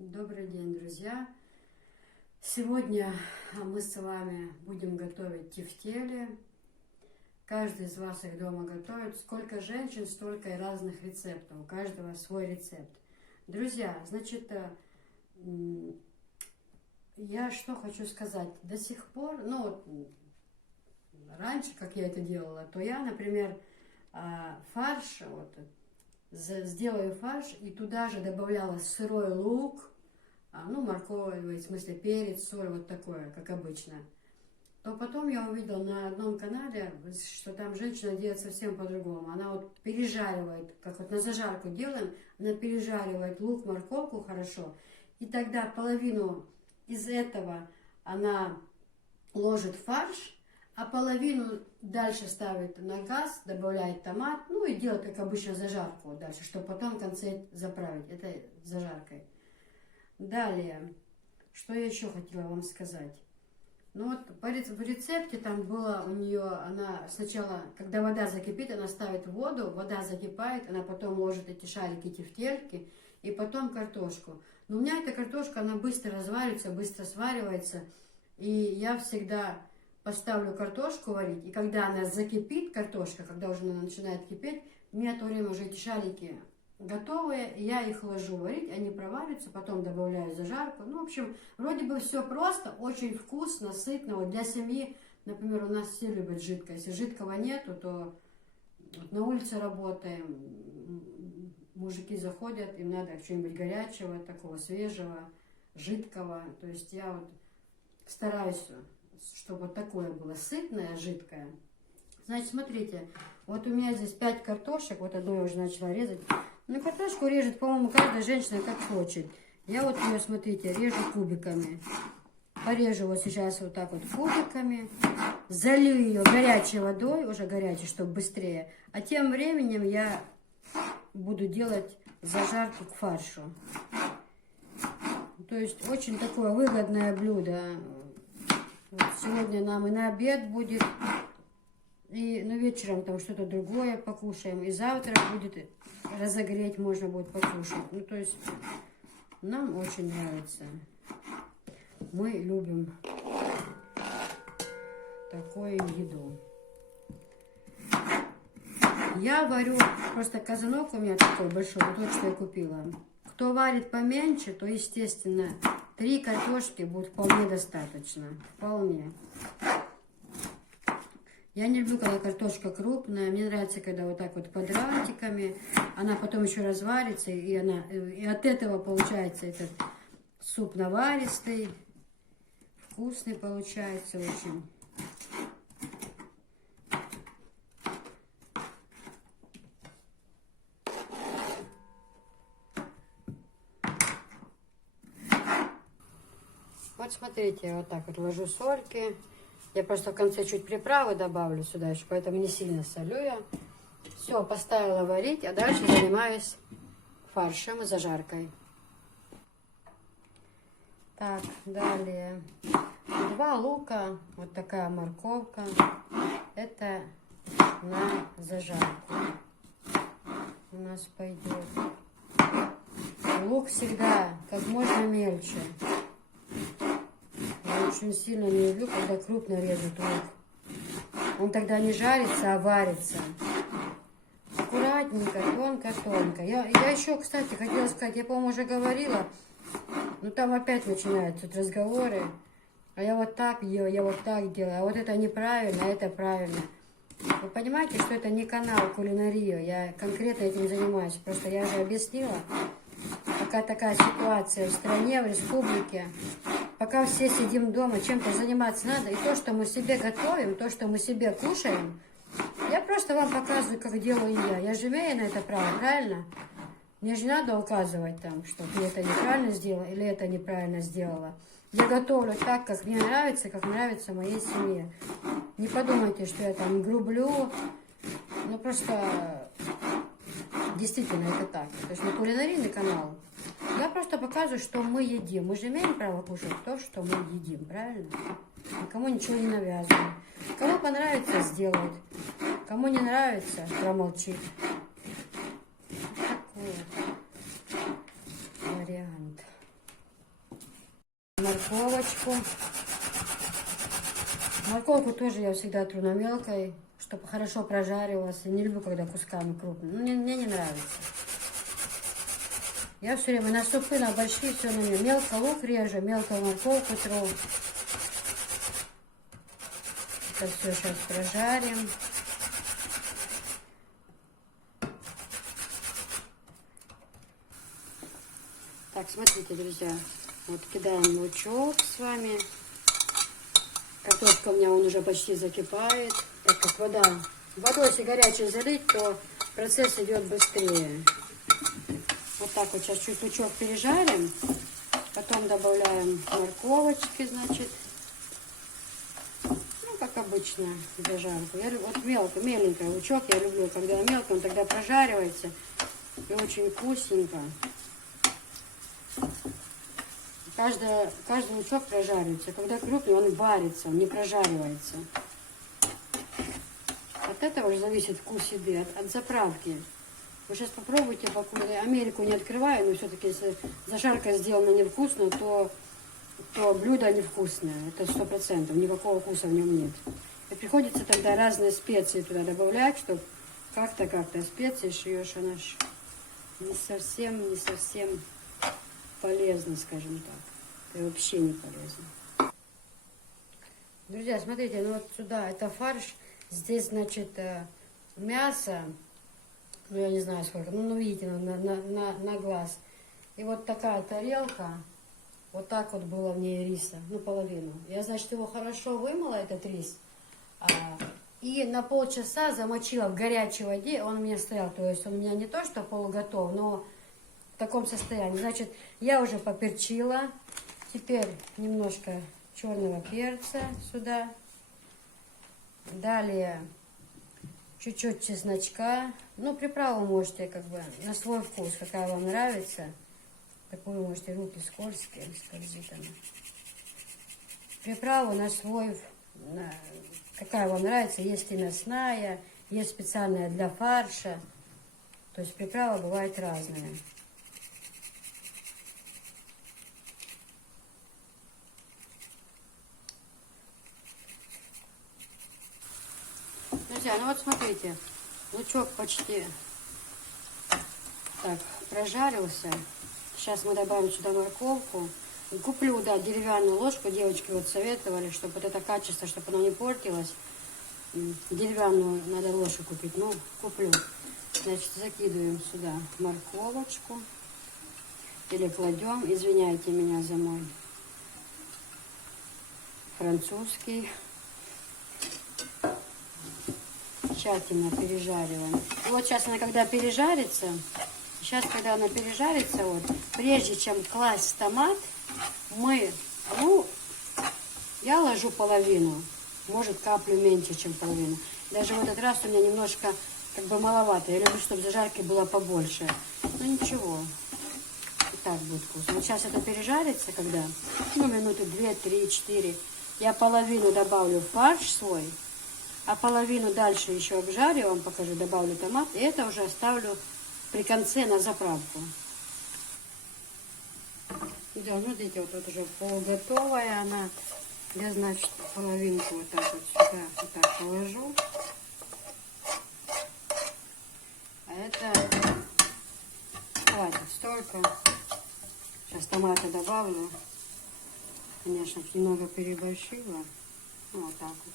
Добрый день, друзья! Сегодня мы с вами будем готовить тефтели. Каждый из вас их дома готовит. Сколько женщин, столько и разных рецептов. У каждого свой рецепт. Друзья, значит, я что хочу сказать. До сих пор, раньше, как я это делала, то я, например, фарш, сделаю фарш и туда же добавляла сырой лук, морковь, в смысле перец, соль, вот такое, как обычно. То потом я увидела на одном канале, что там женщина делает совсем по-другому. Она вот пережаривает, как вот на зажарку делаем, она пережаривает лук, морковку хорошо, и тогда половину из этого она ложит в фарш, а половину дальше ставит на газ, добавляет томат, и делает, как обычно, зажарку дальше, чтобы потом в конце заправить этой зажаркой. Далее, что я еще хотела вам сказать. В рецепте там было у нее, она сначала, когда вода закипит, она ставит воду, вода закипает, она потом ложит эти шарики, тефтельки, и потом картошку. Но у меня эта картошка, она быстро разваривается, быстро сваривается, и я всегда поставлю картошку варить, и когда она закипит, картошка, когда уже она начинает кипеть, у меня в то время уже эти шарики готовые, я их ложу варить, они провариваются, потом добавляю зажарку. В общем, вроде бы все просто, очень вкусно, сытно. Вот для семьи, например, у нас все любят жидкое. Если жидкого нету, то на улице работаем, мужики заходят, им надо что-нибудь горячего, такого свежего, жидкого. То есть я вот стараюсь, чтобы вот такое было сытное, жидкое. Значит, смотрите, вот у меня здесь 5 картошек, вот одну я уже начала резать. Картошку режет, по-моему, каждая женщина как хочет. Я вот ее, смотрите, режу кубиками. Порежу вот сейчас вот так вот кубиками. Залью ее горячей водой, уже горячей, чтобы быстрее. А тем временем я буду делать зажарку к фаршу. То есть очень такое выгодное блюдо. Вот сегодня нам и на обед будет, и вечером там что-то другое покушаем, и завтра будет разогреть, можно будет покушать. То есть нам очень нравится. Мы любим такую еду. Я варю, просто казанок у меня такой большой, вот тот, что я купила. Кто варит поменьше, то, естественно, 3 картошки будет вполне достаточно. Вполне. Я не люблю, когда картошка крупная. Мне нравится, когда вот так вот квадратиками. Она потом еще разварится, и от этого получается этот суп наваристый. Вкусный получается очень. Вот смотрите, я вот так вот ложу сольки. Я просто в конце чуть приправы добавлю сюда еще, поэтому не сильно солю я. Все, поставила варить, а дальше занимаюсь фаршем и зажаркой. Так, далее 2 лука, вот такая морковка. Это на зажарку у нас пойдет. Лук всегда как можно мельче. Я очень сильно не люблю, когда крупно режут лук. Он тогда не жарится, а варится. Аккуратненько, тонко-тонко. Я еще, кстати, хотела сказать, я, по-моему, уже говорила, но там опять начинаются тут разговоры. А я вот так делаю, я вот так делаю. А вот это неправильно, а это правильно. Вы понимаете, что это не канал кулинария. Я конкретно этим занимаюсь. Просто я же объяснила, пока такая ситуация в стране, в республике. Пока все сидим дома, чем-то заниматься надо. И то, что мы себе готовим, то, что мы себе кушаем, я просто вам показываю, как делаю я. Я же имею на это право, правильно? Мне же не надо указывать там, что ты это неправильно сделала или это неправильно сделала. Я готовлю так, как мне нравится, как нравится моей семье. Не подумайте, что я там грублю. Просто действительно это так. То есть не кулинарийный канал. Я просто показываю, что мы едим. Мы же имеем право кушать то, что мы едим, правильно? Никому ничего не навязываем. Кому понравится, сделает. Кому не нравится, промолчит. Такой вариант. Морковочку. Морковку тоже я всегда тру на мелкой, чтобы хорошо прожаривалась. Не люблю, когда кусками крупными. Ну, мне не нравится. Я все время на супы, на большие, все на нее. Мелко лук режу, мелко морковку тру. Это все сейчас прожарим. Так, смотрите, друзья. Вот кидаем лучок с вами. Картошка у меня он уже почти закипает. Так как вода, водой если горячей залить, то процесс идет быстрее. Вот так вот сейчас чуть лучок пережарим. Потом добавляем морковочки, значит. Ну, как обычно, зажарку. Я люблю, вот мелко, меленький лучок я люблю. Когда мелко, он тогда прожаривается. И очень вкусненько. Каждый лучок прожаривается. Когда крупный, он варится, он не прожаривается. От этого уже зависит вкус еды, от заправки. Вы сейчас попробуйте, пока Америку не открываю, но все-таки если зажарка сделана невкусно, то блюдо невкусное. Это 100%, никакого вкуса в нем нет. И приходится тогда разные специи туда добавлять, чтобы как-то специи шьешь, она ж не совсем полезно, скажем так. Это вообще не полезно. Друзья, смотрите, ну вот сюда, это фарш. Здесь, значит, мясо, ну я не знаю сколько, ну видите, на глаз. И вот такая тарелка, вот так вот было в ней риса, ну половину. Я, значит, его хорошо вымыла, этот рис, и на полчаса замочила в горячей воде, он у меня стоял, то есть он у меня не то, что полуготов, но в таком состоянии. Значит, я уже поперчила, теперь немножко черного перца сюда. Далее чуть-чуть чесночка. Ну, приправу можете как бы на свой вкус, какая вам нравится. Такую можете, руки скользкие, скользит она. Приправу на свой, какая вам нравится. Есть и мясная, есть специальная для фарша. То есть приправа бывает разная. Друзья, ну вот смотрите, лучок почти так прожарился. Сейчас мы добавим сюда морковку. Куплю, да, деревянную ложку. Девочки вот советовали, чтобы вот это качество, чтобы оно не портилось. Деревянную надо ложку купить. Ну, куплю. Значит, закидываем сюда морковочку. Или кладем. Извиняйте меня за мой французский. Тщательно пережариваем. И вот сейчас она когда пережарится, вот, прежде чем класть томат, я ложу половину, может каплю меньше, чем половину. Даже в этот раз у меня немножко как бы маловато. Я люблю, чтобы зажарки было побольше. Ну ничего, и так будет вкусно. Вот сейчас это пережарится, когда, ну минуты 2, 3, 4, я половину добавлю в фарш свой. А половину дальше еще обжарю, вам покажу, добавлю томат. И это уже оставлю при конце на заправку. Да, ну видите, вот уже полуготовая она. Я, значит, половинку вот так вот сюда вот так положу. А это хватит столько. Сейчас томаты добавлю. Конечно, немного переборщила. Ну, вот так вот.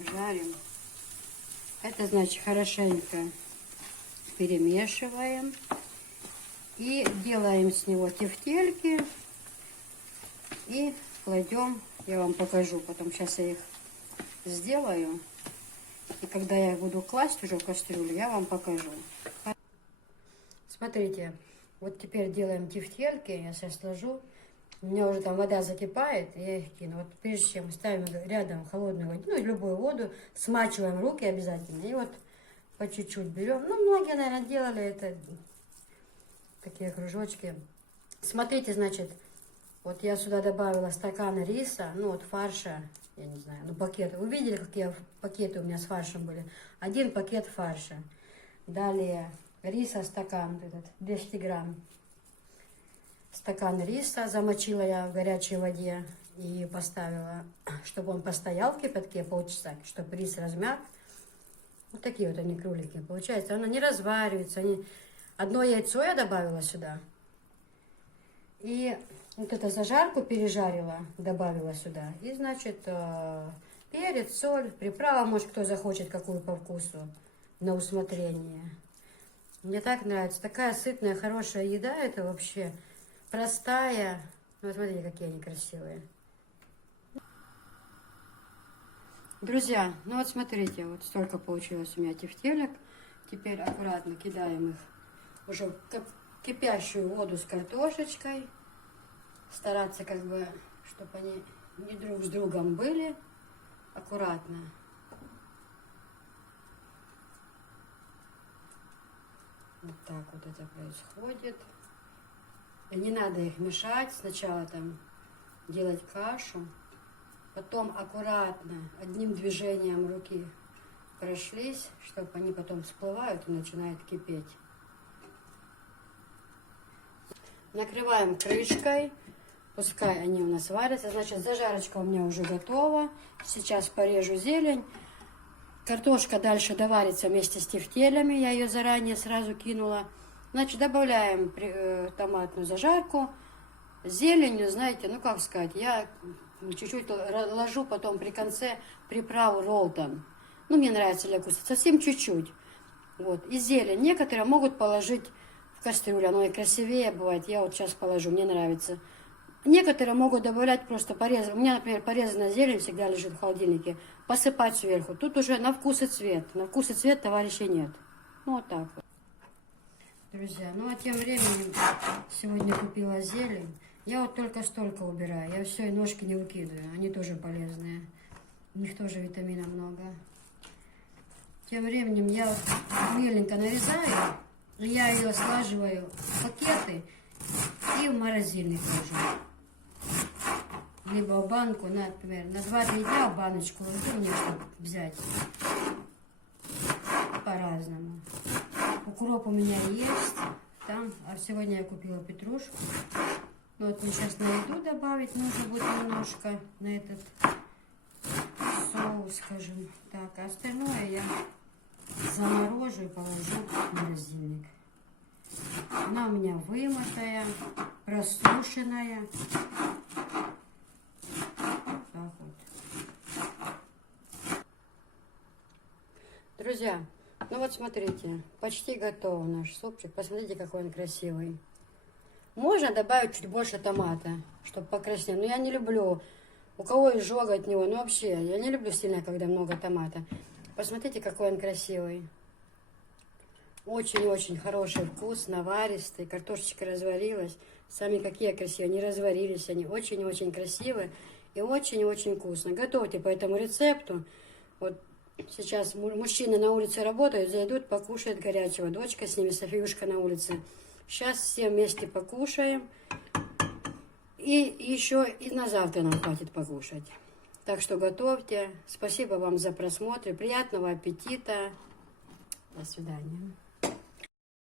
Обжарим. Это значит хорошенько перемешиваем и делаем с него тефтельки и кладем. Я вам покажу, потом сейчас я их сделаю, и когда я их буду класть уже в кастрюлю, я вам покажу. Смотрите, вот теперь делаем тефтельки. Я сейчас сложу. У меня уже там вода закипает, и я их кину. Вот прежде чем ставим рядом холодную воду, ну, любую воду, смачиваем руки обязательно. И вот по чуть-чуть берем. Ну, многие, наверное, делали это, такие кружочки. Смотрите, значит, вот я сюда добавила стакан риса, ну, вот фарша, я не знаю, ну, пакет. Вы видели, какие пакеты у меня с фаршем были? 1 пакет фарша. Далее риса стакан, этот, 200 грамм. стакан риса замочила я в горячей воде и поставила, чтобы он постоял в кипятке полчаса, чтобы рис размяк. Вот такие вот они кролики. Получается, она не разваривается. Одно яйцо я добавила сюда. И вот эту зажарку пережарила, добавила сюда. И, значит, перец, соль, приправа, может, кто захочет, какую по вкусу, на усмотрение. Мне так нравится. Такая сытная, хорошая еда. Это вообще простая. Вот смотрите, какие они красивые. Друзья, ну вот смотрите, вот столько получилось у меня тефтелек. Теперь аккуратно кидаем их уже в кипящую воду с картошечкой. Стараться как бы, чтобы они не друг с другом были. Аккуратно. Вот так вот это происходит. И не надо их мешать. Сначала там делать кашу. Потом аккуратно, одним движением руки прошлись, чтобы они потом всплывают и начинают кипеть. Накрываем крышкой, пускай они у нас варятся. Значит, зажарочка у меня уже готова. Сейчас порежу зелень. Картошка дальше доварится вместе с тефтелями. Я ее заранее сразу кинула. Значит, добавляем томатную зажарку. Зеленью, знаете, ну как сказать, я чуть-чуть ложу потом при конце приправу Ролтон. Ну, мне нравится для вкуса. Совсем чуть-чуть. Вот. И зелень. Некоторые могут положить в кастрюлю. Оно и красивее бывает. Я вот сейчас положу. Мне нравится. Некоторые могут добавлять просто порезанную. У меня, например, порезанная зелень всегда лежит в холодильнике. Посыпать сверху. Тут уже на вкус и цвет. На вкус и цвет товарищей нет. Ну, вот так вот. Друзья, ну а тем временем сегодня купила зелень. Я вот только столько убираю. Я все и ножки не выкидываю. Они тоже полезные. У них тоже витамина много. Тем временем я вот меленько нарезаю. И я ее слаживаю в пакеты и в морозильник ложу. Либо в банку, например, на 2-3 дня в баночку ложу, мне чтобы взять. По-разному. Укроп у меня есть. Там, а сегодня я купила петрушку. Ну, вот мне сейчас на еду добавить нужно будет немножко на этот соус, скажем так. А остальное я заморожу и положу в морозильник. Она у меня вымытая, просушенная. Так вот. Друзья, ну вот смотрите, почти готов наш супчик. Посмотрите, какой он красивый. Можно добавить чуть больше томата, чтобы покраснее. Но я не люблю, у кого изжога от него, ну вообще, я не люблю сильно, когда много томата. Посмотрите, какой он красивый. Очень-очень хороший вкус, наваристый. Картошечка разварилась. Сами какие красивые, они разварились. Они очень-очень красивые и очень-очень вкусно. Готовьте по этому рецепту. Вот сейчас мужчины на улице работают, зайдут, покушают горячего. Дочка с ними, Софиюшка на улице. Сейчас все вместе покушаем. И еще и на завтра нам хватит покушать. Так что готовьте. Спасибо вам за просмотр. Приятного аппетита. До свидания.